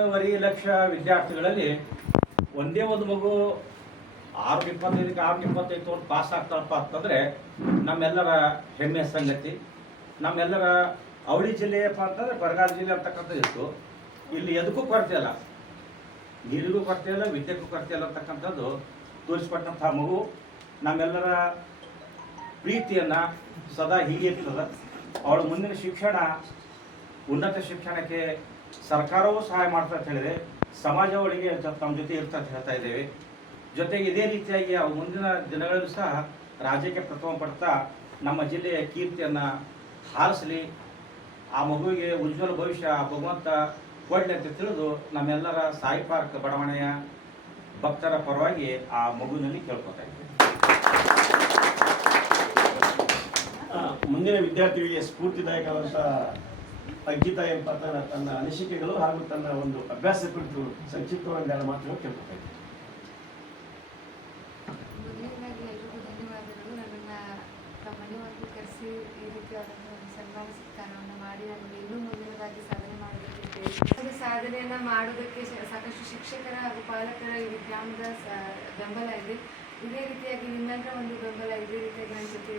ಎಂಟೂವರೆ ಲಕ್ಷ ವಿದ್ಯಾರ್ಥಿಗಳಲ್ಲಿ ಒಂದೇ ಒಂದು ಮಗು ಆರು ಇಪ್ಪತ್ತೈದಕ್ಕೆ ಆರು ಇಪ್ಪತ್ತೈದು ತೋರ್ ಪಾಸ್ ಆಗ್ತಾರಪ್ಪ ಅಂತಂದರೆ ನಮ್ಮೆಲ್ಲರ ಹೆಮ್ಮೆ ಸಂಗತಿ. ನಮ್ಮೆಲ್ಲರ ಅವಳಿ ಜಿಲ್ಲೆಯಪ್ಪ ಅಂತಂದರೆ ಬರಗಾಲ ಜಿಲ್ಲೆ ಅಂತಕ್ಕಂಥದ್ದು ಇತ್ತು. ಇಲ್ಲಿ ಎದಕ್ಕೂ ಕೊರತೆ ಇಲ್ಲ. ನೀರಿಗೂ ಕೊರತೆ ಇಲ್ಲ, ವಿದ್ಯೆಗೂ ಕೊರತೆ ಇಲ್ಲ ಅಂತಕ್ಕಂಥದ್ದು ತೋರಿಸ್ಕೊಟ್ಟಂಥ ಮಗು ನಮ್ಮೆಲ್ಲರ ಪ್ರೀತಿಯನ್ನು ಸದಾ ಹೀಗೆ ಇರ್ತದೆ. ಅವಳ ಮುಂದಿನ ಶಿಕ್ಷಣ ಉನ್ನತ ಶಿಕ್ಷಣಕ್ಕೆ ಸರ್ಕಾರವೂ ಸಹಾಯ ಮಾಡ್ತಾ ಅಂತ ಹೇಳಿದೆ ಸಮಾಜ ಒಳಗೆ ತಮ್ಮ ಜೊತೆ ಇರ್ತಾ ಅಂತ ಹೇಳ್ತಾ ಇದ್ದೇವೆ. ಜೊತೆಗೆ ಇದೇ ರೀತಿಯಾಗಿ ಮುಂದಿನ ದಿನಗಳಲ್ಲೂ ಸಹ ರಾಜ್ಯಕ್ಕೆ ಪ್ರಥಮ ಪಡ್ತಾ ನಮ್ಮ ಜಿಲ್ಲೆಯ ಕೀರ್ತಿಯನ್ನು ಹಾರಿಸಲಿ. ಆ ಮಗುವಿಗೆ ಉಜ್ವಲ ಭವಿಷ್ಯ ಭಗವಂತ ಕೊಡಲಿ ಅಂತ ತಿಳಿದು ನಮ್ಮೆಲ್ಲರ ಸಾಯಿ ಪಾರ್ಕ್ ಬಡಾವಣೆಯ ಭಕ್ತರ ಪರವಾಗಿ ಆ ಮಗುವಿನಲ್ಲಿ ಕೇಳ್ಕೊತಾ ಇದ್ದೇವೆ. ಮುಂದಿನ ವಿದ್ಯಾರ್ಥಿಗಳಿಗೆ ಸ್ಫೂರ್ತಿದಾಯಕವಾದಂಥ ಅಂಕಿತ ಎಂಬ ತನ್ನ ತನ್ನ ಅನಿಸಿಕೆಗಳು ಹಾಗೂ ತನ್ನ ಒಂದು ಅಭ್ಯಾಸ ಕುರಿತು ಸಂಕ್ಷಿಪ್ತವಾಗಿ ಎರಡು ಮಾತುಗಳು ಕೇಳ್ಕೊತಾ ಸಾಧನೆಯನ್ನ ಕರೆಸಿ ಈ ಒಂದು ಮಾಡಿ, ನಮಗೆ ಇನ್ನೂ ಸಾಧನೆ ಸಾಧನೆಯನ್ನು ಮಾಡೋದಕ್ಕೆ ಸಾಕಷ್ಟು ಶಿಕ್ಷಕರ ಹಾಗೂ ಪಾಲಕರ ಈ ಸ- ಬೆಂಬಲ ಇದೆ. ಇದೇ ರೀತಿಯಾಗಿ ನಿಮ್ಮೆಲ್ಲರ ಒಂದು ಬೆಂಬಲ, ಇದೇ ರೀತಿಯಾಗಿ ನನ್ನ ಜೊತೆ